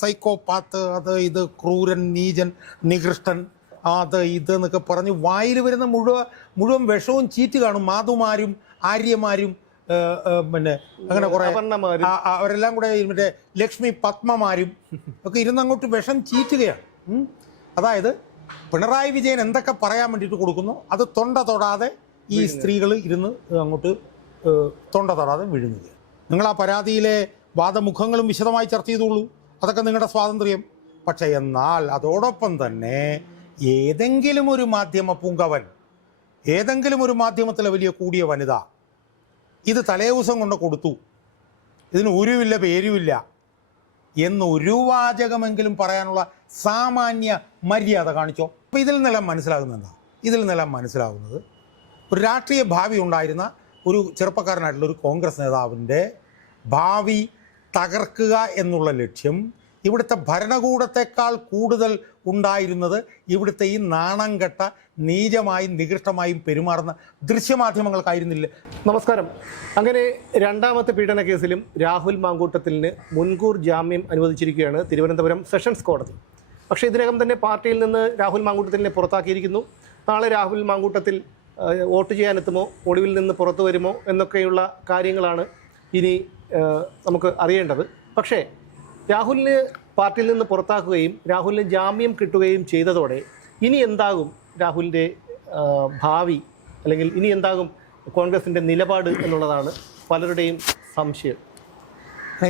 Psychopath അത് ഇത് ക്രൂരൻ നീചൻ നികൃഷ്ടൻ അത് ഇത് എന്നൊക്കെ പറഞ്ഞ് വായിൽ വരുന്ന മുഴുവൻ മുഴുവൻ വിഷവും ചീറ്റ് കാണും. മാതുമാരും ആര്യമാരും പിന്നെ അങ്ങനെ കുറെ. അവരെല്ലാം കൂടെ മറ്റേ ലക്ഷ്മി പത്മമാരും ഒക്കെ ഇരുന്ന് അങ്ങോട്ട് വിഷം ചീറ്റുകയാണ്. അതായത് പിണറായി വിജയൻ എന്തൊക്കെ പറയാൻ വേണ്ടിയിട്ട് കൊടുക്കുന്നു? അത് തൊണ്ട തൊടാതെ ഈ സ്ത്രീകൾ ഇരുന്ന് അങ്ങോട്ട് തൊണ്ട തൊടാതെ വിഴുങ്ങുക നിങ്ങൾ ആ പരാതിയിലെ വാദമുഖങ്ങളും വിശദമായി ചർച്ച ചെയ്തോളൂ. അതൊക്കെ നിങ്ങളുടെ സ്വാതന്ത്ര്യം. പക്ഷേ എന്നാൽ അതോടൊപ്പം തന്നെ ഏതെങ്കിലും ഒരു മാധ്യമ പൂങ്കവൻ ഏതെങ്കിലും ഒരു മാധ്യമത്തിലെ വലിയ കൂടിയ വനിത ഇത് തലേദിവസം കൊണ്ട് കൊടുത്തു. ഇതിന് ഉരുവില്ല പേരുമില്ല എന്ന് ഒരു വാചകമെങ്കിലും പറയാനുള്ള സാമാന്യ മര്യാദ കാണിച്ചോ? അപ്പോൾ ഇതിൽ നിന്നെല്ലാം മനസ്സിലാകുന്നത് എന്താ? ഇതിൽ നിന്നെല്ലാം മനസ്സിലാകുന്നത് ഒരു രാഷ്ട്രീയ ഭാവി ഉണ്ടായിരുന്ന ഒരു ചെറുപ്പക്കാരനായിട്ടുള്ള ഒരു കോൺഗ്രസ് നേതാവിന്റെ ഭാവി തകർക്കുക എന്നുള്ള ലക്ഷ്യം ഇവിടുത്തെ ഭരണകൂടത്തെക്കാൾ കൂടുതൽ ഉണ്ടായിരുന്നത് ഇവിടുത്തെ ഈ നാണം കെട്ട നീചമായും നികൃഷ്ടമായും പെരുമാറുന്ന ദൃശ്യമാധ്യമങ്ങൾക്കായിരുന്നില്ല. നമസ്കാരം. അങ്ങനെ രണ്ടാമത്തെ പീഡന കേസിലും രാഹുൽ മാങ്കൂട്ടത്തിലിന് മുൻകൂർ ജാമ്യം അനുവദിച്ചിരിക്കുകയാണ് തിരുവനന്തപുരം സെഷൻസ് കോടതി. പക്ഷേ ഇതിനകം തന്നെ പാർട്ടിയിൽ നിന്ന് രാഹുൽ മാങ്കൂട്ടത്തിലിനെ പുറത്താക്കിയിരിക്കുന്നു. നാളെ രാഹുൽ മാങ്കൂട്ടത്തിൽ വോട്ട് ചെയ്യാനെത്തുമോ? ഒടുവിൽ നിന്ന് പുറത്തു വരുമോ? എന്നൊക്കെയുള്ള കാര്യങ്ങളാണ് ഇനി നമുക്ക് അറിയേണ്ടത്. പക്ഷേ രാഹുലിന് പാർട്ടിയിൽ നിന്ന് പുറത്താക്കുകയും രാഹുലിന് ജാമ്യം കിട്ടുകയും ചെയ്തതോടെ ഇനി എന്താകും രാഹുലിന്റെ ഭാവി അല്ലെങ്കിൽ ഇനി എന്താകും കോൺഗ്രസിന്റെ നിലപാട് എന്നുള്ളതാണ് പലരുടെയും സംശയം.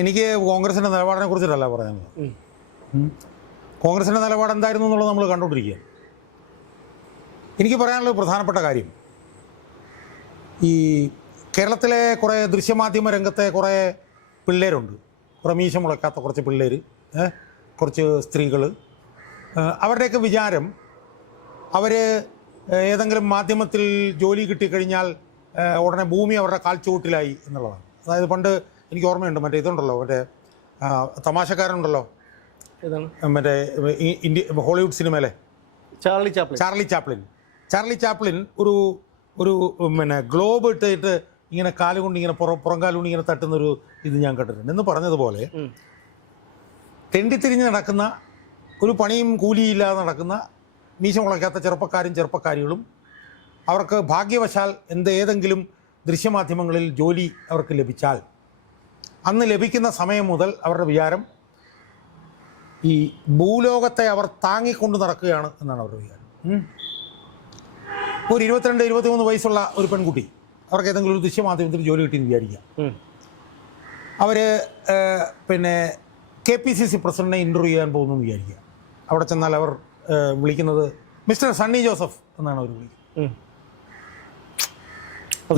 എനിക്ക് കോൺഗ്രസിന്റെ നിലപാടിനെ കുറിച്ചിട്ടല്ല പറയുന്നത്. കോൺഗ്രസിന്റെ നിലപാട് എന്തായിരുന്നു എന്നുള്ളത് നമ്മൾ കണ്ടുകൊണ്ടിരിക്കുക എനിക്ക് പറയാനുള്ള പ്രധാനപ്പെട്ട കാര്യം. ഈ കേരളത്തിലെ കുറേ ദൃശ്യമാധ്യമ രംഗത്തെ കുറേ പിള്ളേരുണ്ട്. കുറേ മീശ മുളക്കാത്ത കുറച്ച് പിള്ളേർ കുറച്ച് സ്ത്രീകൾ അവരുടെയൊക്കെ വിചാരം അവർ ഏതെങ്കിലും മാധ്യമത്തിൽ ജോലി കിട്ടിക്കഴിഞ്ഞാൽ ഉടനെ ഭൂമി അവരുടെ കാൽച്ചുവട്ടിലായി എന്നുള്ളതാണ്. അതായത് പണ്ട് എനിക്ക് ഓർമ്മയുണ്ട് മറ്റേ ഇതുണ്ടല്ലോ മറ്റേ തമാശക്കാരനുണ്ടല്ലോ. മറ്റേ ഇന്ത്യ ഹോളിവുഡ് സിനിമയിലെ. Charlie Chaplin. Charlie Chaplin. Charlie Chaplin ഒരു ഒരു പിന്നെ ഗ്ലോബ് ഇട്ടിട്ട് ഇങ്ങനെ കാലുകൊണ്ട് ഇങ്ങനെ പുറം പുറം കാലുകൊണ്ട് ഇങ്ങനെ തട്ടുന്നൊരു ഇത് ഞാൻ കണ്ടിട്ടുണ്ട്. എന്ന് പറഞ്ഞതുപോലെ. തെണ്ടിത്തിരിഞ്ഞ് നടക്കുന്ന ഒരു പണിയും കൂലിയില്ലാതെ നടക്കുന്ന മീശ മുളയ്ക്കാത്ത ചെറുപ്പക്കാരും ചെറുപ്പക്കാരികളും അവർക്ക് ഭാഗ്യവശാൽ എന്ത് ഏതെങ്കിലും ദൃശ്യമാധ്യമങ്ങളിൽ ജോലി അവർക്ക് ലഭിച്ചാൽ അന്ന് ലഭിക്കുന്ന സമയം മുതൽ അവരുടെ വിചാരം ഈ ഭൂലോകത്തെ അവർ താങ്ങിക്കൊണ്ട് നടക്കുകയാണ് എന്നാണ് അവരുടെ വിചാരം. ഒരു ഇരുപത്തിരണ്ട് ഇരുപത്തിമൂന്ന് വയസ്സുള്ള ഒരു പെൺകുട്ടി അവർക്ക് ഏതെങ്കിലും ഒരു ദൃശ്യമാധ്യമത്തിൽ ജോലി കിട്ടിയെന്ന് വിചാരിക്കാം. അവർ പിന്നെ കെ പി സി സി പ്രസിഡന്റിനെ ഇന്റർവ്യൂ ചെയ്യാൻ പോകുന്നു എന്ന് വിചാരിക്കുക അവിടെ ചെന്നാൽ അവർ വിളിക്കുന്നത് മിസ്റ്റർ സണ്ണി ജോസഫ് എന്നാണ് അവർ വിളിക്കുന്നത്.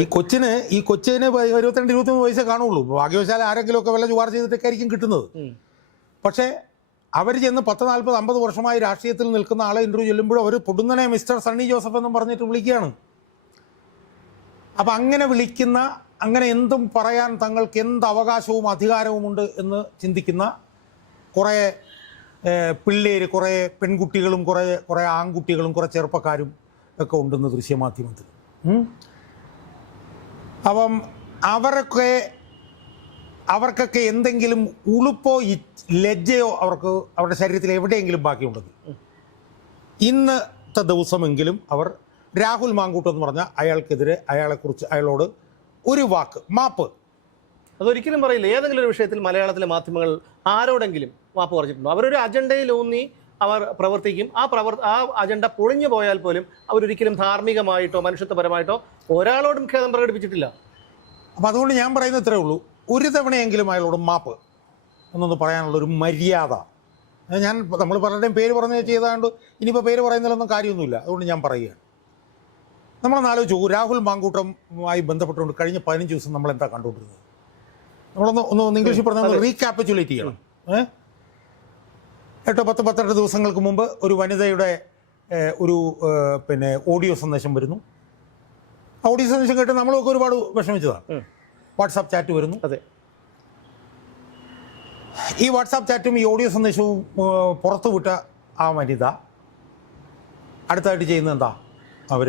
ഈ കൊച്ചിന് ഈ കൊച്ചിന് ഇരുപത്തിരണ്ട് ഇരുപത്തിമൂന്ന് വയസ്സേ കാണുള്ളൂ. ഭാഗ്യവശാൽ ആരെങ്കിലും ഒക്കെ വല്ല ജുവാർ ചെയ്തിട്ടൊക്കെ ആയിരിക്കും കിട്ടുന്നത്. പക്ഷേ അവർ ചെന്ന് പത്ത് നാൽപ്പത് അമ്പത് വർഷമായി രാഷ്ട്രീയത്തിൽ നിൽക്കുന്ന ആളെ ഇന്റർവ്യൂ ചെല്ലുമ്പോൾ അവർ പൊടുന്നനെ മിസ്റ്റർ സണ്ണി ജോസഫ് എന്നും പറഞ്ഞിട്ട് വിളിക്കുകയാണ്. അപ്പം അങ്ങനെ വിളിക്കുന്ന അങ്ങനെ എന്തും പറയാൻ തങ്ങൾക്ക് എന്ത് അവകാശവും അധികാരവുമുണ്ട് എന്ന് ചിന്തിക്കുന്ന കുറേ പിള്ളേർ കുറേ പെൺകുട്ടികളും കുറേ കുറേ ആൺകുട്ടികളും കുറേ ചെറുപ്പക്കാരും ഒക്കെ ഉണ്ടെന്ന് ദൃശ്യമാധ്യമത്തിൽ. അപ്പം അവരൊക്കെ അവർക്കൊക്കെ എന്തെങ്കിലും ഉളുപ്പോ ലജ്ജയോ അവർക്ക് അവരുടെ ശരീരത്തിൽ എവിടെയെങ്കിലും ബാക്കിയുണ്ടെങ്കിൽ ഇന്നത്തെ ദിവസമെങ്കിലും അവർ രാഹുൽ മാങ്കൂട്ട് എന്ന് പറഞ്ഞ അയാൾക്കെതിരെ അയാളെക്കുറിച്ച് അയാളോട് ഒരു വാക്ക് മാപ്പ്. അതൊരിക്കലും പറയില്ല. ഏതെങ്കിലും ഒരു വിഷയത്തിൽ മലയാളത്തിലെ മാധ്യമങ്ങൾ ആരോടെങ്കിലും മാപ്പ് പറഞ്ഞിട്ടുണ്ടോ? അവരൊരു അജണ്ടയിൽ ഊന്നി അവർ പ്രവർത്തിക്കും. ആ പ്രവർ ആ അജണ്ട പൊളിഞ്ഞു പോയാൽ പോലും അവരൊരിക്കലും ധാർമ്മികമായിട്ടോ മനുഷ്യത്വപരമായിട്ടോ ഒരാളോടും ഖേദം പ്രകടിപ്പിച്ചിട്ടില്ല. അപ്പം അതുകൊണ്ട് ഞാൻ പറയുന്നത് ഇത്രേ ഉള്ളൂ. ഒരു തവണയെങ്കിലും അയാളോട് മാപ്പ് എന്നൊന്ന് പറയാനുള്ള ഒരു മര്യാദ. ഞാൻ നമ്മൾ പലരുടെയും പേര് പറഞ്ഞ് ചെയ്താണ്ട് ഇനിയിപ്പോൾ പേര് പറയുന്നതിലൊന്നും കാര്യമൊന്നുമില്ല. അതുകൊണ്ട് ഞാൻ പറയുകയാണ്. നമ്മളൊന്ന് ആലോചിച്ചു രാഹുൽ മാങ്കൂട്ടമായി ബന്ധപ്പെട്ടുകൊണ്ട് കഴിഞ്ഞ പതിനഞ്ച് ദിവസം നമ്മൾ എന്താ കണ്ടുകൊണ്ടിരുന്നത്? നമ്മളൊന്ന് ഒന്ന് ഒന്ന് ഇംഗ്ലീഷിൽ പറഞ്ഞ റീക്യാപ്പിച്ചുലേറ്റ് ചെയ്യണം. ഏഹ് എട്ടോ പത്ത് പത്തെട്ട് ദിവസങ്ങൾക്ക് മുമ്പ് ഒരു വനിതയുടെ ഒരു പിന്നെ ഓഡിയോ സന്ദേശം വരുന്നു. ഓഡിയോ സന്ദേശം കേട്ട് നമ്മളൊക്കെ ഒരുപാട് വിഷമിച്ചതാണ്. വാട്സാപ്പ് ചാറ്റ് വരുന്നു. അതെ. ഈ വാട്സാപ്പ് ചാറ്റും ഈ ഓഡിയോ സന്ദേശവും പുറത്തുവിട്ട ആ വനിത അടുത്തായിട്ട് ചെയ്യുന്നത് എന്താ? അവർ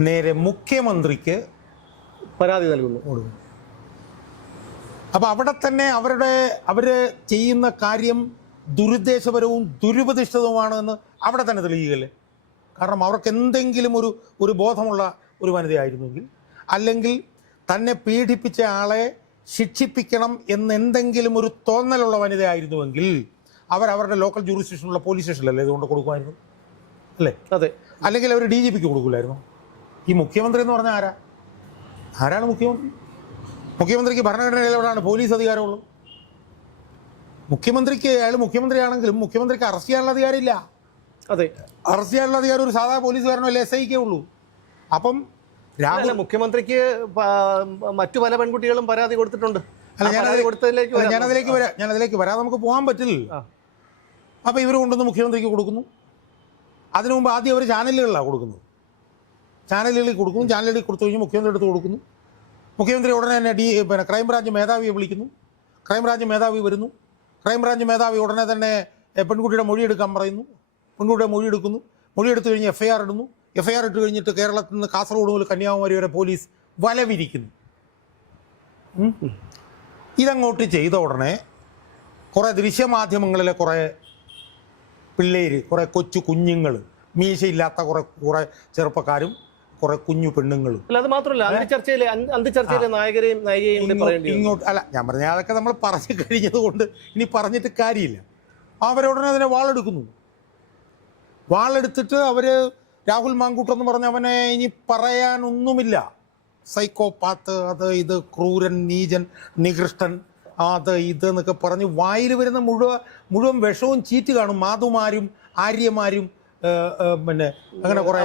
നേരെ മുഖ്യമന്ത്രിക്ക് പരാതി നൽകുന്നു. അപ്പൊ അപ്പോൾ അവിടെ തന്നെ അവരുടെ അവർ ചെയ്യുന്ന കാര്യം ദുരുദ്ദേശപരവും ദുരുപതിഷ്ഠിതവുമാണ് എന്ന് അവിടെ തന്നെ തെളിയുകയല്ലേ കാരണം അവർക്ക് എന്തെങ്കിലും ഒരു ഒരു ബോധമുള്ള ഒരു വനിതയായിരുന്നെങ്കിൽ അല്ലെങ്കിൽ തന്നെ പീഡിപ്പിച്ച ആളെ ശിക്ഷിപ്പിക്കണം എന്നെന്തെങ്കിലും ഒരു തോന്നലുള്ള വനിതയായിരുന്നുവെങ്കിൽ അവർ അവരുടെ ലോക്കൽ ജൂറിസ്റ്റേഷനുള്ള പോലീസ് സ്റ്റേഷനിലല്ലേ ഇതുകൊണ്ട് കൊടുക്കുമായിരുന്നു? അല്ലേ? അതെ. അല്ലെങ്കിൽ അവർ ഡി ജി പിക്ക് കൊടുക്കില്ലായിരുന്നു? ഈ മുഖ്യമന്ത്രി എന്ന് പറഞ്ഞാൽ ആരാ? ആരാണ് മുഖ്യമന്ത്രി? മുഖ്യമന്ത്രിക്ക് ഭരണഘടനയിൽ എവിടെയാണ് പോലീസ് അധികാരമുള്ളൂ. മുഖ്യമന്ത്രിക്ക് അയാൾ മുഖ്യമന്ത്രിയാണെങ്കിലും മുഖ്യമന്ത്രിക്ക് അറസ്റ്റ് ചെയ്യാനുള്ള അധികാരമില്ല. അതെ. അറസ്റ്റ് ചെയ്യാനുള്ള അധികാരം ഒരു സാധാ പോലീസുകാരനോ അല്ലെ എസ് ഐക്കേ ഉള്ളൂ. അപ്പം രാഹുൽ മുഖ്യമന്ത്രിക്ക് മറ്റു പല പെൺകുട്ടികളും പരാതി കൊടുത്തിട്ടുണ്ട്. അല്ല വരാം. ഞാനതിലേക്ക് വരാം ഞാനതിലേക്ക് വരാം. നമുക്ക് പോകാൻ പറ്റില്ല. അപ്പം അപ്പോൾ ഇവർ കൊണ്ടുവന്ന് മുഖ്യമന്ത്രിക്ക് കൊടുക്കുന്നു. അതിനു മുമ്പ് ആദ്യം അവർ ചാനലുകളിലാണ് കൊടുക്കുന്നത്. ചാനലുകളിൽ കൊടുക്കുന്നു ചാനലുകളിൽ കൊടുത്തു കഴിഞ്ഞാൽ മുഖ്യമന്ത്രി എടുത്ത് കൊടുക്കുന്നു. മുഖ്യമന്ത്രി ഉടനെ തന്നെ ഡി പിന്നെ ക്രൈംബ്രാഞ്ച് മേധാവിയെ വിളിക്കുന്നു. ക്രൈംബ്രാഞ്ച് മേധാവി വരുന്നു. ക്രൈംബ്രാഞ്ച് മേധാവി ഉടനെ തന്നെ പെൺകുട്ടിയുടെ മൊഴി എടുക്കാൻ പറയുന്നു. പെൺകുട്ടിയുടെ മൊഴി എടുക്കുന്നു മൊഴി എടുത്തു കഴിഞ്ഞ് എഫ് ഐ ആർ ഇടുന്നു. എഫ് ഐ ആർ ഇട്ട് കഴിഞ്ഞിട്ട് കേരളത്തിൽ നിന്ന് കാസർഗോഡ് മുതൽ കന്യാകുമാരി വരെ പോലീസ് വലവിരിക്കുന്നു. ഇതങ്ങോട്ട് ചെയ്ത ഉടനെ കുറേ ദൃശ്യമാധ്യമങ്ങളിലെ കുറേ പിള്ളേർ കുറേ കൊച്ചു കുഞ്ഞുങ്ങൾ മീശയില്ലാത്ത കുറേ കുറേ ചെറുപ്പക്കാരും കുറേ കുഞ്ഞു പെണ്ണുങ്ങളും. അല്ല അത് മാത്രമല്ല അന്തിച്ചർച്ചയിലെ അന്തിച്ചർച്ചയിലെ നായകരെയും നായികയും ഇങ്ങോട്ട് അല്ല ഞാൻ പറഞ്ഞ അതൊക്കെ നമ്മൾ പറഞ്ഞു കഴിഞ്ഞത് കൊണ്ട് ഇനി പറഞ്ഞിട്ട് കാര്യമില്ല. അവരോടനെ അതിനെ വാളെടുക്കുന്നു. വാളെടുത്തിട്ട് അവർ രാഹുൽ മാങ്കൂട്ടർ എന്ന് പറഞ്ഞ അവനെ ഇനി പറയാനൊന്നുമില്ല. സൈക്കോപാത്ത് അത് ഇത് ക്രൂരൻ നീചൻ നികൃഷ്ടൻ അത് ഇത് എന്നൊക്കെ പറഞ്ഞ് വായിൽ വരുന്ന മുഴുവൻ മുഴുവൻ വിഷവും ചീറ്റ് കാണും. മാധുമാരും ആര്യമാരും പിന്നെ അങ്ങനെ കുറെ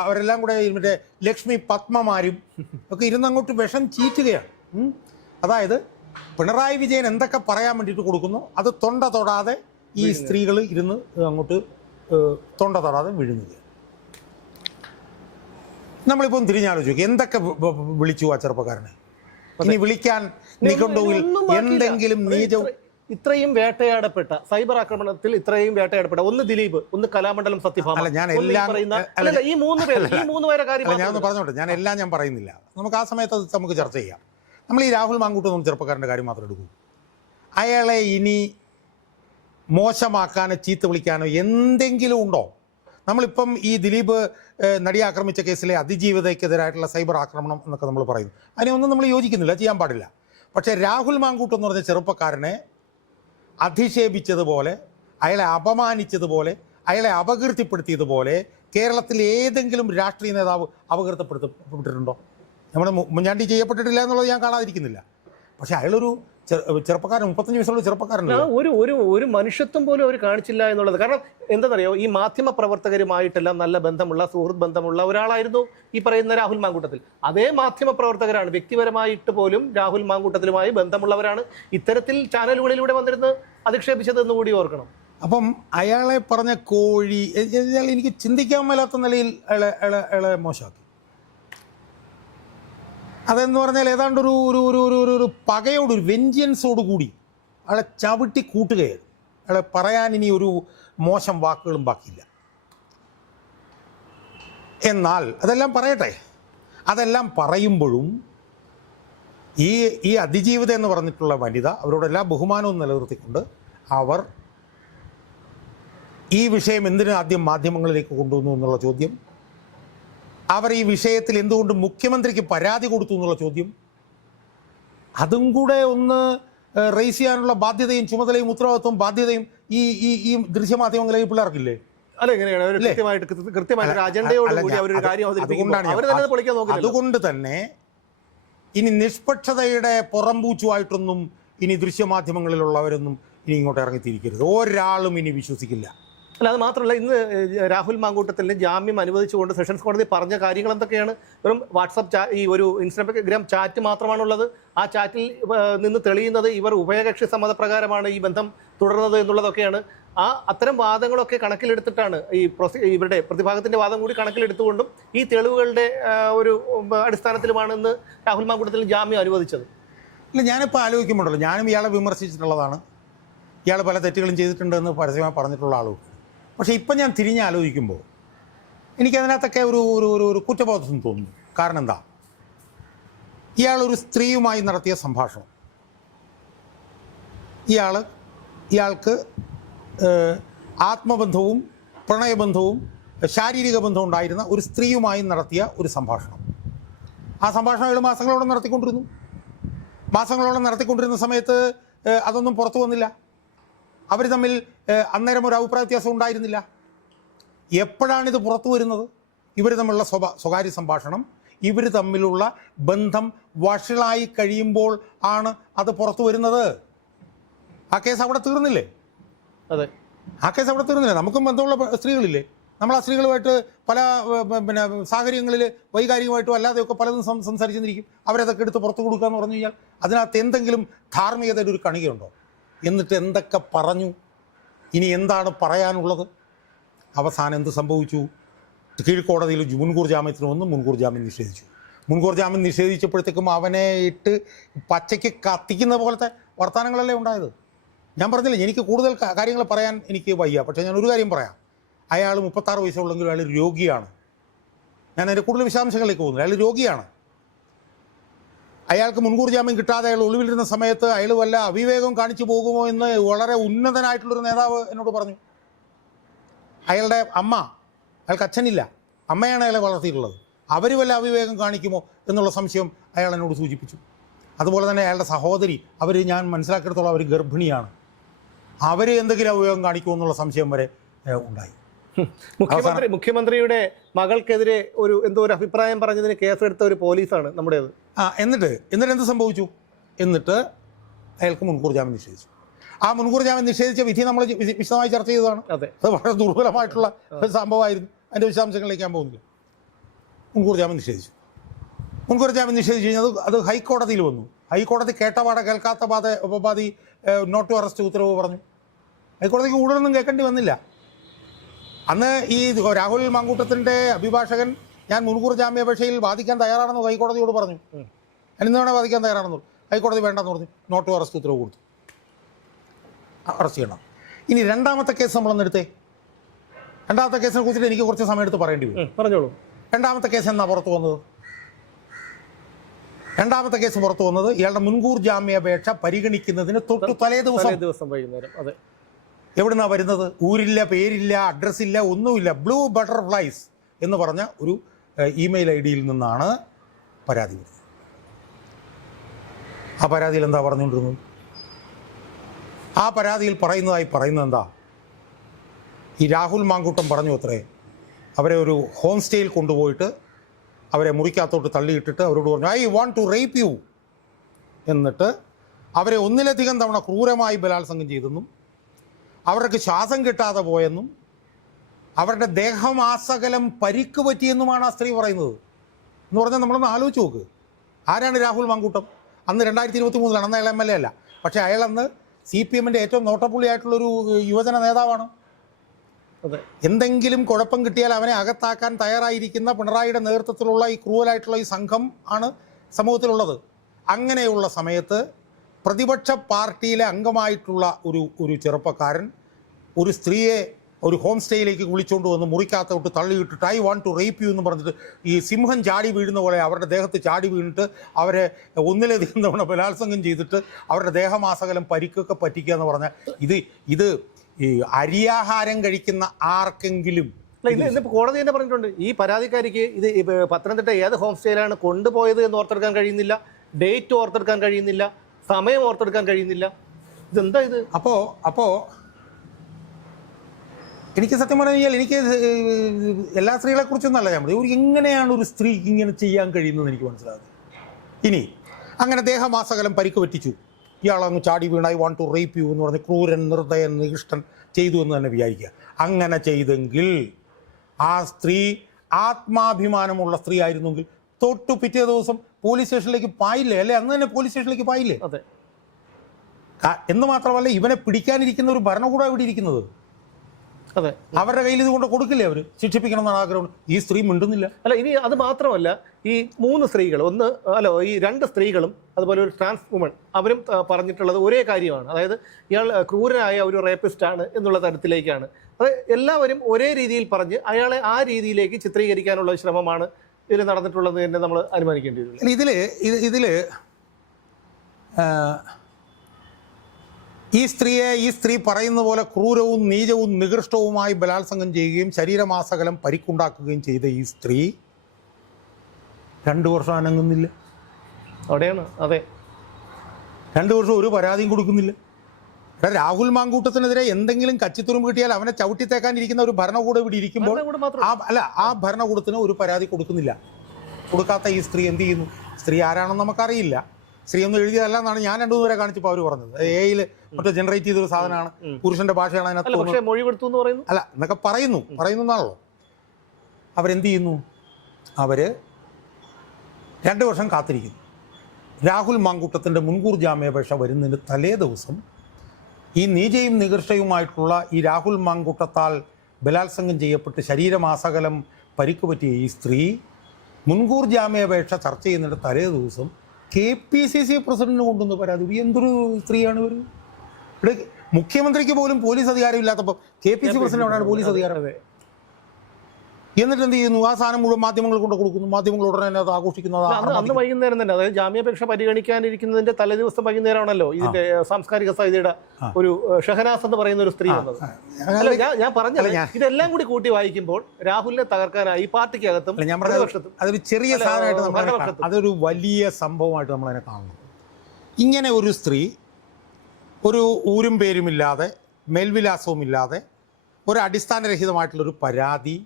അവരെല്ലാം കൂടെ മറ്റേ ലക്ഷ്മി പത്മമാരും ഒക്കെ ഇരുന്നങ്ങോട്ട് വിഷം ചീറ്റുകയാണ്. അതായത് പിണറായി വിജയൻ എന്തൊക്കെ പറയാൻ വേണ്ടിയിട്ട് കൊടുക്കുന്നു അത് തൊണ്ട തൊടാതെ ഈ സ്ത്രീകൾ ഇരുന്ന് അങ്ങോട്ട് തൊണ്ട തൊടാതെ വിഴുങ്ങുക നമ്മളിപ്പം തിരിഞ്ഞാലോചിക്കും എന്തൊക്കെ വിളിച്ചു ആ ചെറുപ്പക്കാരനെ? ഇനി വിളിക്കാൻ നിഘണ്ടുവിൽ. എന്തെങ്കിലും നീചവും ഇത്രയും വേട്ടയാടപ്പെട്ട സൈബർ ആക്രമണത്തിൽ ഇത്രയും വേട്ടയാടപ്പെട്ട ഒന്ന് ദിലീപ് ഒന്ന് കലാമണ്ഡലം സത്യഭാമ ഞാൻ ഈ എല്ലാം- ഈ മൂന്ന് പേര് ഈ മൂന്ന് പേരെ കാര്യം ഞാൻ പറഞ്ഞോട്ടെ ഞാൻ എല്ലാം ഞാൻ പറയുന്നില്ല. നമുക്ക് ആ സമയത്ത് നമുക്ക് ചർച്ച ചെയ്യാം. നമ്മൾ ഈ രാഹുൽ മാങ്കൂട്ട് എന്ന ചെറുപ്പക്കാരന്റെ കാര്യം മാത്രം എടുക്കൂ. അയാളെ ഇനി മോശമാക്കാനോ ചീത്ത വിളിക്കാനോ എന്തെങ്കിലും ഉണ്ടോ? നമ്മളിപ്പം ഈ ദിലീപ് നടി ആക്രമിച്ച കേസിലെ അതിജീവിതയ്ക്കെതിരായിട്ടുള്ള സൈബർ ആക്രമണം എന്നൊക്കെ നമ്മൾ പറയുന്നു. അതിനൊന്നും നമ്മൾ യോജിക്കുന്നില്ല ചെയ്യാൻ പാടില്ല. പക്ഷേ രാഹുൽ മാങ്കൂട്ട് എന്ന് പറഞ്ഞ ചെറുപ്പക്കാരനെ അധിക്ഷേപിച്ചതുപോലെ അയാളെ അപമാനിച്ചതുപോലെ അയാളെ അപകീർത്തിപ്പെടുത്തിയതുപോലെ കേരളത്തിൽ ഏതെങ്കിലും രാഷ്ട്രീയ നേതാവ് അപകീർത്തിപ്പെടുത്തപ്പെട്ടിട്ടുണ്ടോ? നമ്മുടെ മുഞ്ഞാണ്ടി ചെയ്യപ്പെട്ടിട്ടില്ല എന്നുള്ളത് ഞാൻ കാണാതിരിക്കുന്നില്ല. പക്ഷേ അയാളൊരു ചെറു- ചെറുപ്പക്കാരൻ മുപ്പത്തഞ്ച് വയസ്സുള്ള ചെറുപ്പക്കാരൻ ഒരു ഒരു ഒരു മനുഷ്യത്വം പോലും അവർ കാണിച്ചില്ല എന്നുള്ളത്. കാരണം എന്താണെന്നറിയോ ഈ മാധ്യമ പ്രവർത്തകരുമായിട്ടെല്ലാം നല്ല ബന്ധമുള്ള സുഹൃത്ത് ബന്ധമുള്ള ഒരാളായിരുന്നു ഈ പറയുന്ന രാഹുൽ മാങ്കൂട്ടത്തിൽ. അതേ മാധ്യമ പ്രവർത്തകരാണ്. വ്യക്തിപരമായിട്ട് പോലും രാഹുൽ മാങ്കൂട്ടത്തിലുമായി ബന്ധമുള്ളവരാണ് ഇത്തരത്തിൽ ചാനലുകളിലൂടെ വന്നിരുന്ന് അധിക്ഷേപിച്ചത് എന്ന് കൂടി ഓർക്കണം. അപ്പം അയാളെ പറഞ്ഞ കോഴി എനിക്ക് ചിന്തിക്കാൻ മേലാത്ത നിലയിൽ അയാളെ അയാളെ അയാളെ മോശമാക്കി. അതെന്ന് പറഞ്ഞാൽ ഏതാണ്ട് ഒരു ഒരു ഒരു ഒരു ഒരു ഒരു പകയോട് ഒരു വെഞ്ചിയൻസോട് കൂടി അയാളെ ചവിട്ടി കൂട്ടുകയായിരുന്നു. അയാളെ പറയാൻ ഇനി ഒരു മോശം വാക്കുകളും ബാക്കിയില്ല. എന്നാൽ അതെല്ലാം പറയട്ടെ. അതെല്ലാം പറയുമ്പോഴും ഈ ഈ അതിജീവിത എന്ന് പറഞ്ഞിട്ടുള്ള വനിത അവരോട് എല്ലാ ബഹുമാനവും നിലനിർത്തിക്കൊണ്ട് അവർ ഈ വിഷയം എന്തിനു ആദ്യം മാധ്യമങ്ങളിലേക്ക് കൊണ്ടുവന്നു എന്നുള്ള ചോദ്യം അവർ ഈ വിഷയത്തിൽ എന്തുകൊണ്ട് മുഖ്യമന്ത്രിക്ക് പരാതി കൊടുത്തു എന്നുള്ള ചോദ്യം? അതും കൂടെ ഒന്ന് റേസ് ചെയ്യാനുള്ള ബാധ്യതയും ചുമതലയും ഉത്തരവാദിത്വവും ബാധ്യതയും ഈ ഈ ഈ ദൃശ്യമാധ്യമങ്ങളെ ഈ പിള്ളേർക്കില്ലേ? അതുകൊണ്ട് തന്നെ ഇനി നിഷ്പക്ഷതയുടെ പുറംപൂച്ചുമായിട്ടൊന്നും ഇനി ദൃശ്യമാധ്യമങ്ങളിലുള്ളവരൊന്നും ഇനി ഇങ്ങോട്ട് ഇറങ്ങിത്തിരിക്കരുത്. ഒരാളും ഇനി വിശ്വസിക്കില്ല. അല്ല അത് മാത്രമല്ല ഇന്ന് രാഹുൽ മാങ്കൂട്ടത്തിന് ജാമ്യം അനുവദിച്ചുകൊണ്ട് സെഷൻസ് കോടതി പറഞ്ഞ കാര്യങ്ങൾ എന്തൊക്കെയാണ്? വെറും വാട്സപ്പ് ഈ ഒരു ഇൻസ്റ്റാഗ്രാം ചാറ്റ് മാത്രമാണുള്ളത്. ആ ചാറ്റിൽ നിന്ന് തെളിയുന്നത് ഇവർ ഉഭയകക്ഷി സമ്മതപ്രകാരമാണ് ഈ ബന്ധം തുടർന്നത് എന്നുള്ളതൊക്കെയാണ്. ആ അത്തരം വാദങ്ങളൊക്കെ കണക്കിലെടുത്തിട്ടാണ് ഈ പ്രൊസി ഇവരുടെ പ്രതിഭാഗത്തിന്റെ വാദം കൂടി കണക്കിലെടുത്തുകൊണ്ടും ഈ തെളിവുകളുടെ ഒരു അടിസ്ഥാനത്തിലുമാണ് ഇന്ന് രാഹുൽ മാങ്കൂട്ടത്തിൽ ജാമ്യം അനുവദിച്ചത്. ഇല്ല ഞാനിപ്പോൾ ആലോചിക്കുമ്പോഴല്ലോ ഞാനും ഇയാളെ വിമർശിച്ചിട്ടുള്ളതാണ്. ഇയാൾ പല തെറ്റുകളും ചെയ്തിട്ടുണ്ടെന്ന് പരസ്യമായി പറഞ്ഞിട്ടുള്ള ആളും. പക്ഷേ ഇപ്പം ഞാൻ തിരിഞ്ഞ് ആലോചിക്കുമ്പോൾ എനിക്കതിനകത്തൊക്കെ ഒരു ഒരു ഒരു ഒരു കുറ്റബോധം തോന്നുന്നു. കാരണം എന്താ? ഇയാൾ ഒരു സ്ത്രീയുമായി നടത്തിയ സംഭാഷണം. ഇയാൾ ഇയാൾക്ക് ആത്മബന്ധവും പ്രണയബന്ധവും ശാരീരിക ബന്ധവും ഉണ്ടായിരുന്ന ഒരു സ്ത്രീയുമായി നടത്തിയ ഒരു സംഭാഷണം. ആ സംഭാഷണം ഏഴ് മാസങ്ങളോളം നടത്തിക്കൊണ്ടിരുന്നു. മാസങ്ങളോളം നടത്തിക്കൊണ്ടിരുന്ന സമയത്ത് അതൊന്നും പുറത്തു വന്നില്ല. അവർ തമ്മിൽ അന്നേരം ഒരു അഭിപ്രായ വ്യത്യാസം ഉണ്ടായിരുന്നില്ല. എപ്പോഴാണിത് പുറത്തു വരുന്നത്? ഇവർ തമ്മിലുള്ള സ്വഭാ സ്വകാര്യ സംഭാഷണം ഇവർ തമ്മിലുള്ള ബന്ധം വഷളായി കഴിയുമ്പോൾ ആണ് അത് പുറത്തു വരുന്നത്. ആ കേസ് അവിടെ തീർന്നില്ലേ? അതെ. ആ കേസ് അവിടെ തീർന്നില്ലേ? നമുക്കും ബന്ധമുള്ള സ്ത്രീകളില്ലേ? നമ്മൾ ആ സ്ത്രീകളുമായിട്ട് പല പിന്നെ സാഹചര്യങ്ങളിൽ വൈകാരികമായിട്ടും അല്ലാതെയൊക്കെ പലതും സംസാരിച്ചിരിക്കും. അവരതൊക്കെ എടുത്ത് പുറത്തു കൊടുക്കുക എന്ന് പറഞ്ഞു കഴിഞ്ഞാൽ അതിനകത്ത് എന്തെങ്കിലും ധാർമ്മികതയുടെ ഒരു കണികയുണ്ടോ? എന്നിട്ട് എന്തൊക്കെ പറഞ്ഞു? ഇനി എന്താണ് പറയാനുള്ളത്? അവസാനം എന്ത് സംഭവിച്ചു? കീഴ്ക്കോടതിയിൽ മുൻകൂർ ജാമ്യത്തിന് വന്ന് മുൻകൂർ ജാമ്യം നിഷേധിച്ചു. മുൻകൂർ ജാമ്യം നിഷേധിച്ചപ്പോഴത്തേക്കും അവനെ ഇട്ട് പച്ചയ്ക്ക് കത്തിക്കുന്ന പോലത്തെ വർത്തമാനങ്ങളല്ലേ ഉണ്ടായത്? ഞാൻ പറഞ്ഞില്ല എനിക്ക് കൂടുതൽ കാര്യങ്ങൾ പറയാൻ എനിക്ക് വയ്യ. പക്ഷേ ഞാൻ ഒരു കാര്യം പറയാം. അയാൾ മുപ്പത്താറ് വയസ്സുള്ളെങ്കിലും അയാൾ രോഗിയാണ്. ഞാൻ അതിന്റെ കൂടുതൽ വിശദാംശങ്ങളിലേക്ക് പോകുന്നില്ല. അയാൾ രോഗിയാണ്. അയാൾക്ക് മുൻകൂർ ജാമ്യം കിട്ടാതെ അയാൾ ഒളിവിലിരുന്ന സമയത്ത് അയാൾ വല്ല അവിവേകം കാണിച്ചു പോകുമോ എന്ന് വളരെ ഉന്നതനായിട്ടുള്ളൊരു നേതാവ് എന്നോട് പറഞ്ഞു. അയാളുടെ അമ്മ അയാൾക്ക് അച്ഛനില്ല. അമ്മയാണ് അയാളെ വളർത്തിയിട്ടുള്ളത്. അവർ വല്ല അവിവേകം കാണിക്കുമോ എന്നുള്ള സംശയം അയാൾ എന്നോട് സൂചിപ്പിച്ചു. അതുപോലെ തന്നെ അയാളുടെ സഹോദരി അവർ ഞാൻ മനസ്സിലാക്കിയെടുത്തോളം അവർ ഗർഭിണിയാണ്. അവർ എന്തെങ്കിലും അവിവേകം കാണിക്കുമോ എന്നുള്ള സംശയം വരെ ഉണ്ടായി. മുഖ്യമന്ത്രി മുഖ്യമന്ത്രിയുടെ മകൾക്കെതിരെ ഒരു എന്തോ ഒരു അഭിപ്രായം പറഞ്ഞതിന് കേസെടുത്ത ഒരു പോലീസാണ് നമ്മുടേത്. ആ എന്നിട്ട് എന്നിട്ട് എന്ത് സംഭവിച്ചു? എന്നിട്ട് അയാൾക്ക് മുൻകൂർ ജാമ്യം നിഷേധിച്ചു. ആ മുൻകൂർ ജാമ്യം നിഷേധിച്ച വിധി നമ്മൾ വിശദമായി ചർച്ച ചെയ്തതാണ്. അതെ. അത് വളരെ ദുർബലമായിട്ടുള്ള ഒരു സംഭവമായിരുന്നു. അതിന്റെ വിശദാംശങ്ങളിലേക്ക് ഞാൻ പോകുന്നില്ല. മുൻകൂർ ജാമ്യം നിഷേധിച്ചു. മുൻകൂർ ജാമ്യം നിഷേധിച്ചു കഴിഞ്ഞാൽ അത് അത് ഹൈക്കോടതിയിൽ വന്നു. ഹൈക്കോടതി കേട്ടപാട കേൾക്കാത്ത പാത ഉപാധി നോട്ട് ടു അറസ്റ്റ് ഉത്തരവ് പറഞ്ഞു. ഹൈക്കോടതിക്ക് കൂടുതലൊന്നും കേൾക്കേണ്ടി വന്നില്ല. അന്ന് ഈ രാഹുൽ മാങ്കൂട്ടത്തിന്റെ അഭിഭാഷകൻ ഞാൻ മുൻകൂർ ജാമ്യാപേക്ഷയിൽ വാദിക്കാൻ തയ്യാറാണെന്ന് ഹൈക്കോടതിയോട് പറഞ്ഞു. വേണേൽ വാദിക്കാൻ തയ്യാറാണെന്ന് ഹൈക്കോടതി വേണ്ടെന്ന് പറഞ്ഞു. നോട്ട് അറസ്റ്റ് ഉത്തരവ് കൊടുത്തു. അറസ്റ്റ് ചെയ്യണം. ഇനി രണ്ടാമത്തെ കേസ് നമ്മളൊന്നെടുത്തേ രണ്ടാമത്തെ കേസിനെ കുറിച്ചിട്ട് എനിക്ക് കുറച്ച് സമയം എടുത്ത് പറയേണ്ടി വരും. പറഞ്ഞോളൂ. രണ്ടാമത്തെ കേസ് എന്നാ പുറത്തു വന്നത്? രണ്ടാമത്തെ കേസ് പുറത്തു വന്നത് ഇയാളുടെ മുൻകൂർ ജാമ്യാപേക്ഷ പരിഗണിക്കുന്നതിന് തൊട്ട് തലേ ദിവസം. ദിവസം വൈകുന്നേരം. അതെ. എവിടുന്നാ വരുന്നത്? ഊരില്ല പേരില്ല അഡ്രസ് ഇല്ല ഒന്നുമില്ല. ബ്ലൂ ബട്ടർഫ്ലൈസ് എന്ന് പറഞ്ഞ ഒരു ഇമെയിൽ ഐ ഡിയിൽ നിന്നാണ് പരാതി വരുന്നത്. ആ പരാതിയിൽ എന്താ പറഞ്ഞുകൊണ്ടിരുന്നത്? ആ പരാതിയിൽ പറയുന്നതായി പറയുന്നത് എന്താ? ഈ രാഹുൽ മാങ്കൂട്ടം പറഞ്ഞു അത്രേ. അവരെ ഒരു ഹോം സ്റ്റേയിൽ കൊണ്ടുപോയിട്ട് അവരെ മുറിക്കകത്തോട്ട് തള്ളിയിട്ടിട്ട് അവരോട് പറഞ്ഞു I want to rape you എന്നിട്ട് അവരെ ഒന്നിലധികം തവണ ക്രൂരമായി ബലാത്സംഗം ചെയ്തെന്നും അവർക്ക് ശ്വാസം കിട്ടാതെ പോയെന്നും അവരുടെ ദേഹമാസകലം പരിക്ക് പറ്റിയെന്നുമാണ് ആ സ്ത്രീ പറയുന്നത്. എന്ന് പറഞ്ഞാൽ നമ്മളൊന്ന് ആലോചിച്ച് നോക്ക്. ആരാണ് രാഹുൽ മാങ്കൂട്ടം? അന്ന് രണ്ടായിരത്തി ഇരുപത്തി മൂന്നിലാണ് അന്ന് അയാൾ എം എൽ എ അല്ല. പക്ഷേ അയാൾ അന്ന് സി പി എമ്മിന്റെ ഏറ്റവും നോട്ടപ്പുള്ളിയായിട്ടുള്ളൊരു യുവജന നേതാവാണ്. അതെ. എന്തെങ്കിലും കുഴപ്പം കിട്ടിയാൽ അവനെ അകത്താക്കാൻ തയ്യാറായിരിക്കുന്ന പിണറായിയുടെ നേതൃത്വത്തിലുള്ള ഈ ക്രൂവലായിട്ടുള്ള ഈ സംഘം ആണ് സമൂഹത്തിലുള്ളത്. അങ്ങനെയുള്ള സമയത്ത് പ്രതിപക്ഷ പാർട്ടിയിലെ അംഗമായിട്ടുള്ള ഒരു ഒരു ചെറുപ്പക്കാരൻ ഒരു സ്ത്രീയെ ഒരു ഹോം സ്റ്റേയിലേക്ക് വിളിച്ചുകൊണ്ട് വന്ന് മുറിക്കകത്തോട്ട് തള്ളിയിട്ടിട്ട് I want to rape you എന്ന് പറഞ്ഞിട്ട് ഈ സിംഹം ചാടി വീഴുന്ന പോലെ അവരുടെ ദേഹത്ത് ചാടി വീണിട്ട് അവരെ ഒന്നിലധികം തവണ ബലാത്സംഗം ചെയ്തിട്ട് അവരുടെ ദേഹമാസകലം പരിക്കൊക്കെ പറ്റിക്കുക എന്ന് പറഞ്ഞാൽ ഇത് ഇത് ഈ അരിയാഹാരം കഴിക്കുന്ന ആർക്കെങ്കിലും ഇന്നിപ്പോൾ കോടതി തന്നെ പറഞ്ഞിട്ടുണ്ട്. ഈ പരാതിക്കാരിക്ക് ഇത് പത്തനംതിട്ട ഏത് ഹോം സ്റ്റേയിലാണ് കൊണ്ടുപോയത് എന്ന് ഓർത്തെടുക്കാൻ കഴിയുന്നില്ല. ഡേറ്റ് ഓർത്തെടുക്കാൻ കഴിയുന്നില്ല. സമയം ഓർത്തെടുക്കാൻ കഴിയുന്നില്ല. ഇതെന്താ ഇത്? അപ്പോ അപ്പോ എനിക്ക് സത്യം പറഞ്ഞു കഴിഞ്ഞാൽ എനിക്ക് എല്ലാ സ്ത്രീകളെ കുറിച്ചൊന്നല്ല ഞാൻ പറയും എങ്ങനെയാണ് ഒരു സ്ത്രീക്ക് ഇങ്ങനെ ചെയ്യാൻ കഴിയുന്നത് എനിക്ക് മനസ്സിലാകുന്നത്? ഇനി അങ്ങനെ ദേഹമാസകലം പരിക്ക് പറ്റിച്ചു. ഇയാളങ്ങ് ചാടി വീണ. I want to rape you എന്ന് പറഞ്ഞ് ക്രൂരൻ നിർദ്ദയൻ നികൃഷ്ടൻ ചെയ്തു എന്ന് തന്നെ വിചാരിക്കുക. അങ്ങനെ ചെയ്തെങ്കിൽ ആ സ്ത്രീ ആത്മാഭിമാനമുള്ള സ്ത്രീ ആയിരുന്നെങ്കിൽ തൊട്ടു പിറ്റേ ദിവസം പോലീസ് സ്റ്റേഷനിലേക്ക് പായില്ലേ? അല്ലെ? അന്ന് തന്നെ പോലീസ് സ്റ്റേഷനിലേക്ക് പായില്ലേ? അതെ. എന്ന് മാത്രമല്ല ഇവനെ പിടിക്കാനിരിക്കുന്ന ഒരു ഭരണകൂടം ഇവിടെ ഇരിക്കുന്നത്. അതെ. അവരുടെ കയ്യിൽ ഇത് കൊണ്ട് കൊടുക്കില്ലേ അവർ ശിക്ഷിപ്പിക്കണം എന്നാണ് ആഗ്രഹം. ഈ സ്ത്രീ മിണ്ടുന്നില്ല. അല്ല ഇനി അത് മാത്രമല്ല ഈ മൂന്ന് സ്ത്രീകൾ ഒന്ന് അല്ല ഈ രണ്ട് സ്ത്രീകളും അതുപോലെ ഒരു ട്രാൻസ് വുമൺ അവരും പറഞ്ഞിട്ടുള്ളത് ഒരേ കാര്യമാണ്. അതായത് ഇയാൾ ക്രൂരനായ ഒരു റേപ്പിസ്റ്റ് ആണ് എന്നുള്ള തരത്തിലേക്കാണ്. അത് എല്ലാവരും ഒരേ രീതിയിൽ പറഞ്ഞ് അയാളെ ആ രീതിയിലേക്ക് ചിത്രീകരിക്കാനുള്ള ശ്രമമാണ് ഇതിൽ നടന്നിട്ടുള്ളത് തന്നെ നമ്മൾ അനുമാനിക്കേണ്ടി വരും. ഇനി ഇതിൽ ഇത് ഇതിൽ ഈ സ്ത്രീയെ ഈ സ്ത്രീ പറയുന്ന പോലെ ക്രൂരവും നീചവും നികൃഷ്ടവുമായി ബലാത്സംഗം ചെയ്യുകയും ശരീരമാസകലം പരിക്കുണ്ടാക്കുകയും ചെയ്ത ഈ സ്ത്രീ രണ്ടു വർഷം അനങ്ങുന്നില്ല. അവിടെയാണ് അതെ. രണ്ടു വർഷം ഒരു പരാതിയും കൊടുക്കുന്നില്ല. രാഹുൽ മാങ്കൂട്ടത്തിനെതിരെ എന്തെങ്കിലും കച്ചിത്തുരുമ്പ് കിട്ടിയാൽ അവനെ ചവിട്ടിത്തേക്കാനിരിക്കുന്ന ഒരു ഭരണകൂടം ഇവിടെ ഇരിക്കുമ്പോൾ ആ അല്ല ആ ഭരണകൂടത്തിന് ഒരു പരാതി കൊടുക്കുന്നില്ല. കൊടുക്കാത്ത ഈ സ്ത്രീ എന്ത് ചെയ്യുന്നു? സ്ത്രീ ആരാണെന്ന് നമുക്കറിയില്ല. സ്ത്രീ ഒന്നും എഴുതിയതല്ല എന്നാണ് ഞാൻ രണ്ടു മൂന്ന് വരെ കാണിച്ചപ്പോൾ അവർ പറഞ്ഞത്. എയിൽ മറ്റേ ജനറേറ്റ് ചെയ്തൊരു സാധനമാണ്. പുരുഷന്റെ ഭാഷയാണ് അതിനകത്ത് മൊഴി കൊടുത്തു എന്ന് പറയുന്നു? അല്ല എന്നൊക്കെ പറയുന്നു. പറയുന്നു എന്നാണല്ലോ. അവരെന്ത് ചെയ്യുന്നു? അവർ രണ്ട് വർഷം കാത്തിരിക്കുന്നു. രാഹുൽ മാങ്കൂട്ടത്തിന്റെ മുൻകൂർ ജാമ്യാപേക്ഷ വരുന്നതിന് തലേ ദിവസം ഈ നീചയും നികൃഷ്ടയുമായിട്ടുള്ള ഈ രാഹുൽ മാങ്കൂട്ടത്താൽ ബലാത്സംഗം ചെയ്യപ്പെട്ട് ശരീരമാസകലം പരിക്ക് പറ്റിയ ഈ സ്ത്രീ മുൻകൂർ ജാമ്യാപേക്ഷ ചർച്ച ചെയ്യുന്നതിന്റെ തലേ ദിവസം കെ പി സി സി പ്രസിഡന്റിന് കൊണ്ടുവന്ന് പരാതി. എന്തൊരു സ്ത്രീയാണ് ഇവർ ഇവിടെ മുഖ്യമന്ത്രിക്ക് പോലും പോലീസ് അധികാരം ഇല്ലാത്തപ്പോൾ കെ പി സി പ്രസിഡന്റ് അവിടെയാണ് പോലീസ് അധികാരം? എന്നിട്ട് എന്ത് ചെയ്യുന്നു ആ സാധനം മുഴുവൻ മാധ്യമങ്ങൾ കൊണ്ട് കൊടുക്കുന്നു. മാധ്യമങ്ങൾ ഉടനെ തന്നെ അത് ആഘോഷിക്കുന്നത് അന്ന് വൈകുന്നേരം തന്നെ അതായത് ജാമ്യാപേക്ഷ പരിഗണിക്കാനിരിക്കുന്നതിന്റെ തലേദിവസം വൈകുന്നേരമാണല്ലോ ഇതിന്റെ സാംസ്കാരിക സൈതിയുടെ ഒരു ഷഹനാസ് എന്ന് പറയുന്ന ഒരു സ്ത്രീ വന്നത്. അല്ല ഞാൻ ഞാൻ പറഞ്ഞത് ഇതെല്ലാം കൂടി കൂട്ടി വായിക്കുമ്പോൾ രാഹുലിനെ തകർക്കാനായി പാർട്ടിക്കകത്തും ഞാൻ പറഞ്ഞത് അതൊരു ചെറിയ സാധനമായിട്ട് അതൊരു വലിയ സംഭവമായിട്ട് നമ്മളതിനെ കാണുന്നു. ഇങ്ങനെ ഒരു സ്ത്രീ ഒരു ഊരും പേരുമില്ലാതെ മേൽവിലാസവുമില്ലാതെ ഒരു അടിസ്ഥാനരഹിതമായിട്ടുള്ളൊരു പരാതി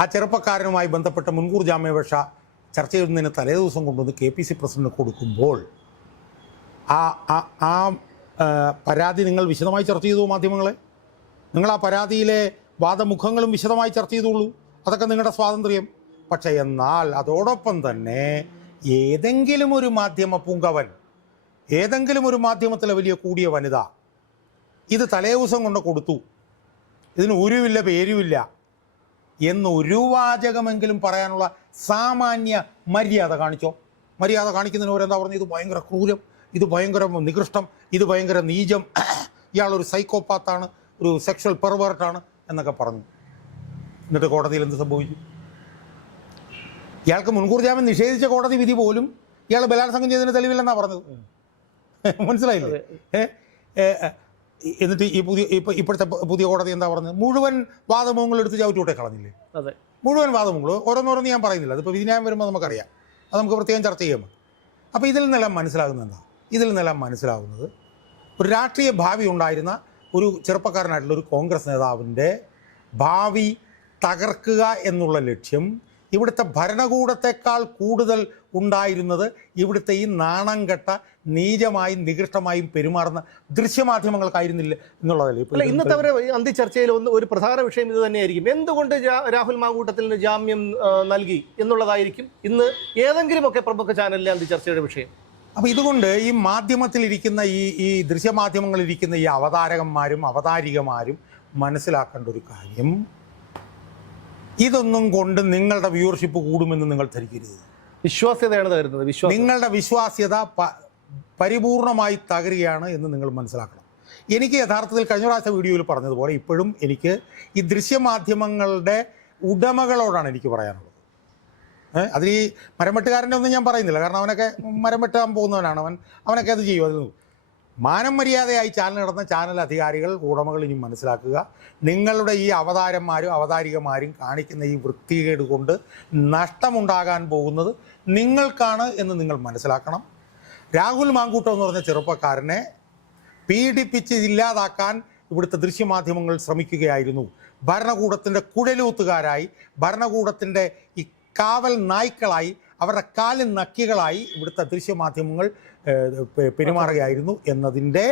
ആ ചെറുപ്പക്കാരനുമായി ബന്ധപ്പെട്ട മുൻകൂർ ജാമ്യാപേക്ഷ ചർച്ച ചെയ്യുന്നതിന് തലേദിവസം കൊണ്ടുവന്ന് കെ പി സി പ്രസിഡന്റ് കൊടുക്കുമ്പോൾ ആ ആ- പരാതി നിങ്ങൾ വിശദമായി ചർച്ച ചെയ്തു മാധ്യമങ്ങളെ? നിങ്ങൾ ആ പരാതിയിലെ വാദമുഖങ്ങളും വിശദമായി ചർച്ച ചെയ്തോളൂ അതൊക്കെ നിങ്ങളുടെ സ്വാതന്ത്ര്യം. പക്ഷേ എന്നാൽ അതോടൊപ്പം തന്നെ ഏതെങ്കിലും ഒരു മാധ്യമ പൂങ്കവൻ ഏതെങ്കിലും ഒരു മാധ്യമത്തിലെ വലിയ കൂടിയ വനിത ഇത് തലേദിവസം കൊണ്ട് കൊടുത്തു. ഇതിന് ഉരുവില്ല പേരുമില്ല എന്ന് ഒരു വാചകമെങ്കിലും പറയാനുള്ള സാമാന്യ മര്യാദ കാണിച്ചോ? മര്യാദ കാണിക്കുന്നതിന് അവരെന്താ പറഞ്ഞു ഇത് ഭയങ്കര ക്രൂരം ഇത് ഭയങ്കര നികൃഷ്ടം ഇത് ഭയങ്കര നീചം. ഇയാളൊരു സൈക്കോപാത്താണ് ഒരു സെക്ഷൽ പെർവേർട്ടാണ് എന്നൊക്കെ പറഞ്ഞു. എന്നിട്ട് കോടതിയിൽ എന്ത് സംഭവിച്ചു? ഇയാൾക്ക് മുൻകൂർ ജാമ്യം നിഷേധിച്ച കോടതി വിധി പോലും ഇയാൾ ബലാത്സംഗം ചെയ്തതിന് തെളിവില്ലെന്നാണ് പറഞ്ഞത്. മനസ്സിലായില്ലേ? എന്നിട്ട് ഈ പുതിയ ഇപ്പൊ ഇപ്പോഴത്തെ പുതിയ കോടതി എന്താ പറഞ്ഞത്? മുഴുവൻ വാദമുഖങ്ങൾ എടുത്ത് ചവിട്ടിവിട്ടെ കളഞ്ഞില്ലേ? അതെ. മുഴുവൻ വാദമുഖങ്ങൾ. ഓരോന്നോരോന്ന് ഞാൻ പറയുന്നില്ല. അതിപ്പോൾ വിധിന്യായം വരുമ്പോൾ നമുക്കറിയാം. അത് നമുക്ക് പ്രത്യേകം ചർച്ച ചെയ്യാം. അപ്പോൾ ഇതിൽ നിന്നെല്ലാം മനസ്സിലാകുന്നത് എന്താ? ഇതിൽ നിന്നെല്ലാം മനസ്സിലാകുന്നത് ഒരു രാഷ്ട്രീയ ഭാവി ഉണ്ടായിരുന്ന ഒരു ചെറുപ്പക്കാരനായിട്ടുള്ള ഒരു കോൺഗ്രസ് നേതാവിന്റെ ഭാവി തകർക്കുക എന്നുള്ള ലക്ഷ്യം ഇവിടുത്തെ ഭരണകൂടത്തെക്കാൾ കൂടുതൽ ഉണ്ടായിരുന്നത് ഇവിടുത്തെ ഈ നാണം കെട്ട നീചമായും നികൃഷ്ടമായും പെരുമാറുന്ന ദൃശ്യമാധ്യമങ്ങൾക്കായിരുന്നില്ല എന്നുള്ളതല്ലേ? അല്ല ഇന്നത്തെ അവരെ അന്തി ചർച്ചയിൽ ഒന്ന് ഒരു പ്രധാന വിഷയം ഇത് തന്നെയായിരിക്കും. എന്തുകൊണ്ട് രാഹുൽ മാങ്കൂട്ടത്തിന് ജാമ്യം നൽകി എന്നുള്ളതായിരിക്കും ഇന്ന് ഏതെങ്കിലുമൊക്കെ പ്രമുഖ ചാനലിലെ അന്തി ചർച്ചയുടെ വിഷയം? അപ്പോൾ ഇതുകൊണ്ട് ഈ മാധ്യമത്തിലിരിക്കുന്ന ഈ ഈ ദൃശ്യമാധ്യമങ്ങളിലിരിക്കുന്ന ഈ അവതാരകന്മാരും അവതാരികമാരും മനസ്സിലാക്കേണ്ട ഒരു കാര്യം ഇതൊന്നും കൊണ്ട് നിങ്ങളുടെ വ്യൂവർഷിപ്പ് കൂടുമെന്ന് നിങ്ങൾ ധരിക്കരുത്. വിശ്വാസ്യതയാണ് തരുന്നത് വിശ്വാസം. നിങ്ങളുടെ വിശ്വാസ്യത പരിപൂർണമായി തകരുകയാണ് എന്ന് നിങ്ങൾ മനസ്സിലാക്കണം. എനിക്ക് യഥാർത്ഥത്തിൽ കഴിഞ്ഞ പ്രാവശ്യം വീഡിയോയിൽ പറഞ്ഞതുപോലെ ഇപ്പോഴും എനിക്ക് ഈ ദൃശ്യമാധ്യമങ്ങളുടെ ഉടമകളോടാണ് എനിക്ക് പറയാനുള്ളത്. അതിൽ ഈ മരംവെട്ടുകാരന്റെ ഒന്നും ഞാൻ പറയുന്നില്ല. കാരണം അവനൊക്കെ മരം വെട്ടാൻ പോകുന്നവനാണ്. അവൻ അവനൊക്കെ അത് ചെയ്യും. അതിൽ മാനം മര്യാദയായി ചാനൽ നടന്ന ചാനൽ അധികാരികൾ ഉടമകൾ ഇനി മനസ്സിലാക്കുക. നിങ്ങളുടെ ഈ അവതാരന്മാരും അവതാരികമാരും കാണിക്കുന്ന ഈ വൃത്തികേട് കൊണ്ട് നഷ്ടമുണ്ടാകാൻ പോകുന്നത് നിങ്ങൾക്കാണ് എന്ന് നിങ്ങൾ മനസ്സിലാക്കണം. രാഹുൽ മാങ്കൂട്ടം എന്ന് പറഞ്ഞ ചെറുപ്പക്കാരനെ പീഡിപ്പിച്ച് ഇല്ലാതാക്കാൻ ഇവിടുത്തെ ദൃശ്യമാധ്യമങ്ങൾ ശ്രമിക്കുകയായിരുന്നു. ഭരണകൂടത്തിന്റെ കുഴലൂത്തുകാരായി ഭരണകൂടത്തിന്റെ ഈ കാവൽ നായ്ക്കളായി അവരുടെ കാൽ നക്കികളായി ഇവിടുത്തെ ദൃശ്യമാധ്യമങ്ങൾ പെരുമാറുകയായിരുന്നു എന്നതിന്റെ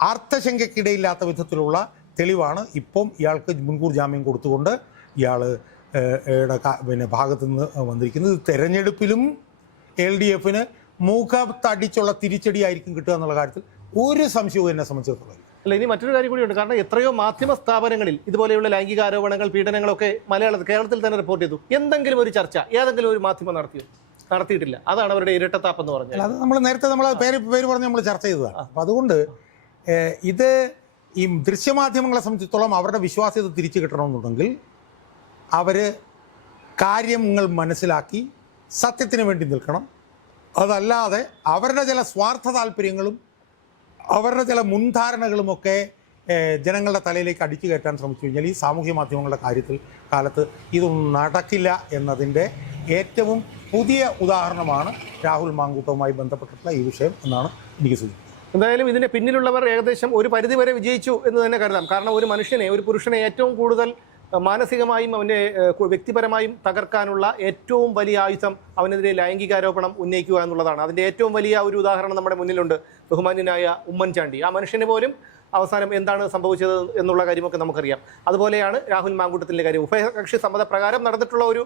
അർത്ഥശങ്കയ്ക്കിടയില്ലാത്ത വിധത്തിലുള്ള തെളിവാണ് ഇപ്പം ഇയാൾക്ക് മുൻകൂർ ജാമ്യം കൊടുത്തുകൊണ്ട് ഇയാൾ പിന്നെ ഭാഗത്ത് നിന്ന് വന്നിരിക്കുന്നത്. തെരഞ്ഞെടുപ്പിലും എൽ ഡി എഫിന് മുഖത്തടിച്ചുള്ള തിരിച്ചടിയായിരിക്കും കിട്ടുക എന്നുള്ള കാര്യത്തിൽ ഒരു സംശയവും എന്നെ സംബന്ധിച്ചിടത്തോളം അല്ല ഇനി മറ്റൊരു കാര്യം കൂടിയുണ്ട് കാരണം എത്രയോ മാധ്യമ സ്ഥാപനങ്ങളിൽ ഇതുപോലെയുള്ള ലൈംഗിക ആരോപണങ്ങൾ പീഡനങ്ങളൊക്കെ മലയാളത്തിൽ കേരളത്തിൽ തന്നെ റിപ്പോർട്ട് ചെയ്തു. എന്തെങ്കിലും ഒരു ചർച്ച ഏതെങ്കിലും ഒരു മാധ്യമം നടത്തിയോ? നടത്തിയിട്ടില്ല. അതാണ് അവരുടെ ഇരട്ടത്താപ്പ് എന്ന് പറഞ്ഞത്. അത് നമ്മൾ നേരത്തെ നമ്മൾ പേര് പേര് പറഞ്ഞ് നമ്മൾ ചർച്ച ചെയ്തതാണ്. അപ്പം അതുകൊണ്ട് ഇത് ഈ ദൃശ്യമാധ്യമങ്ങളെ സംബന്ധിച്ചിടത്തോളം അവരുടെ വിശ്വാസ്യത തിരിച്ചു കിട്ടണമെന്നുണ്ടെങ്കിൽ അവർ കാര്യങ്ങൾ മനസ്സിലാക്കി സത്യത്തിന് വേണ്ടി നിൽക്കണം. അതല്ലാതെ അവരുടെ ചില സ്വാർത്ഥ താല്പര്യങ്ങളും അവരുടെ ചില മുൻധാരണകളുമൊക്കെ ജനങ്ങളുടെ തലയിലേക്ക് അടിച്ചു കയറ്റാൻ ശ്രമിച്ചു കഴിഞ്ഞാൽ ഈ സാമൂഹ്യ മാധ്യമങ്ങളുടെ കാര്യത്തിൽ കാലത്ത് ഇതൊന്നും നടക്കില്ല എന്നതിന്റെ ഏറ്റവും പുതിയ ഉദാഹരണമാണ് രാഹുൽ മാങ്കൂട്ടവുമായി ബന്ധപ്പെട്ടിട്ടുള്ള ഈ വിഷയം എന്നാണ് എനിക്ക് സൂചിപ്പിക്കുന്നത്. എന്തായാലും ഇതിന്റെ പിന്നിലുള്ളവർ ഏകദേശം ഒരു പരിധി വരെ വിജയിച്ചു എന്ന് തന്നെ കരുതാം. കാരണം ഒരു മനുഷ്യനെ ഒരു പുരുഷനെ ഏറ്റവും കൂടുതൽ മാനസികമായും അവന്റെ വ്യക്തിപരമായും തകർക്കാനുള്ള ഏറ്റവും വലിയ ആയുധം അവനെതിരെ ലൈംഗികാരോപണം ഉന്നയിക്കുക എന്നുള്ളതാണ്. അതിന്റെ ഏറ്റവും വലിയ ഒരു ഉദാഹരണം നമ്മുടെ മുന്നിലുണ്ട്. ബഹുമാന്യനായ ഉമ്മൻചാണ്ടി. ആ മനുഷ്യന് പോലും അവസാനം എന്താണ് സംഭവിച്ചത് എന്നുള്ള കാര്യമൊക്കെ നമുക്കറിയാം. അതുപോലെയാണ് രാഹുൽ മാങ്കൂട്ടത്തിന്റെ കാര്യം. ഉഭയകക്ഷി സമ്മതപ്രകാരം നടന്നിട്ടുള്ള ഒരു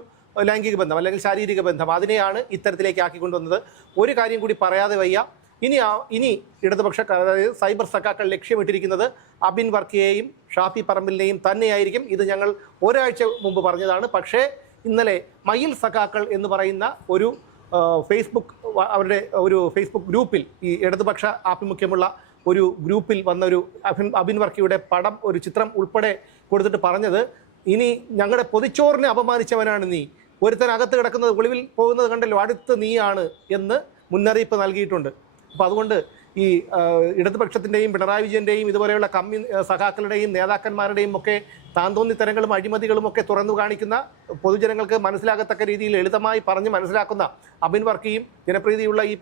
ലൈംഗിക ബന്ധം അല്ലെങ്കിൽ ശാരീരിക ബന്ധം അതിനെയാണ് ഇത്തരത്തിലേക്ക് ആക്കിക്കൊണ്ടുവന്നത്. ഒരു കാര്യം കൂടി പറയാതെ വയ്യ. ഇനി ഇനി ഇടതുപക്ഷ അതായത് സൈബർ സഖാക്കൾ ലക്ഷ്യമിട്ടിരിക്കുന്നത് അബിൻ വർക്കിയെയും ഷാഫി പറമ്പിലിനെയും തന്നെയായിരിക്കും. ഇത് ഞങ്ങൾ ഒരാഴ്ച മുമ്പ് പറഞ്ഞതാണ്. പക്ഷേ ഇന്നലെ മയിൽ സഖാക്കൾ എന്ന് പറയുന്ന ഒരു ഫേസ്ബുക്ക് അവരുടെ ഒരു ഫേസ്ബുക്ക് ഗ്രൂപ്പിൽ ഈ ഇടതുപക്ഷ ആഭിമുഖ്യമുള്ള ഒരു ഗ്രൂപ്പിൽ വന്ന ഒരു അബിൻ അബിൻ വർക്കിയുടെ പടം ഒരു ചിത്രം ഉൾപ്പെടെ കൊടുത്തിട്ട് പറഞ്ഞത് ഇനി ഞങ്ങളുടെ പൊതിച്ചോറിനെ അപമാനിച്ചവനാണ് നീ. ഒരുത്തൻ അകത്ത് കിടക്കുന്നത് ഒളിവിൽ പോകുന്നത് കണ്ടല്ലോ അടുത്ത് നീയാണ് എന്ന് മുന്നറിയിപ്പ് നൽകിയിട്ടുണ്ട്. അപ്പോൾ അതുകൊണ്ട് ഈ ഇടതുപക്ഷത്തിന്റെയും പിണറായി വിജയന്റെയും ഇതുപോലെയുള്ള കമ്മി സഖാക്കളുടെയും നേതാക്കന്മാരുടെയും ഒക്കെ താന്തോന്നിത്തരങ്ങളും അഴിമതികളും ഒക്കെ തുറന്നു കാണിക്കുന്ന പൊതുജനങ്ങൾക്ക് മനസ്സിലാകത്തക്ക രീതിയിൽ ലളിതമായി പറഞ്ഞ് മനസ്സിലാക്കുന്ന അബിൻ വർക്കിയും ജനപ്രീതിയുള്ള ഈ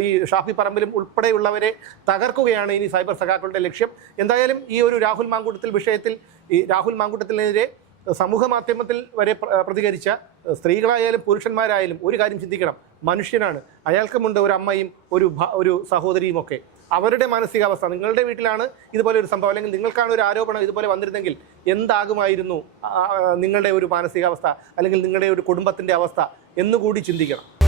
ഈ ഷാഫി പറമ്പിലും ഉൾപ്പെടെയുള്ളവരെ തകർക്കുകയാണ് ഇനി സൈബർ സഖാക്കളുടെ ലക്ഷ്യം. എന്തായാലും ഈ ഒരു രാഹുൽ മാങ്കൂട്ടത്തിൽ വിഷയത്തിൽ ഈ രാഹുൽ മാങ്കൂട്ടത്തിനെതിരെ സമൂഹ മാധ്യമത്തിൽ വരെ പ്രതികരിച്ച സ്ത്രീകളായാലും പുരുഷന്മാരായാലും ഒരു കാര്യം ചിന്തിക്കണം. മനുഷ്യനാണ്. അയാൾക്കുമുണ്ട് ഒരു അമ്മയും ഒരു ഒരു സഹോദരിയും ഒക്കെ. അവരുടെ മാനസികാവസ്ഥ. നിങ്ങളുടെ വീട്ടിലാണ് ഇതുപോലെ ഒരു സംഭവം. അല്ലെങ്കിൽ നിങ്ങൾക്കാണ് ഒരു ആരോപണം ഇതുപോലെ വന്നിരുന്നെങ്കിൽ എന്താകുമായിരുന്നു നിങ്ങളുടെ ഒരു മാനസികാവസ്ഥ? അല്ലെങ്കിൽ നിങ്ങളുടെ ഒരു കുടുംബത്തിന്റെ അവസ്ഥ? എന്നുകൂടി ചിന്തിക്കണം.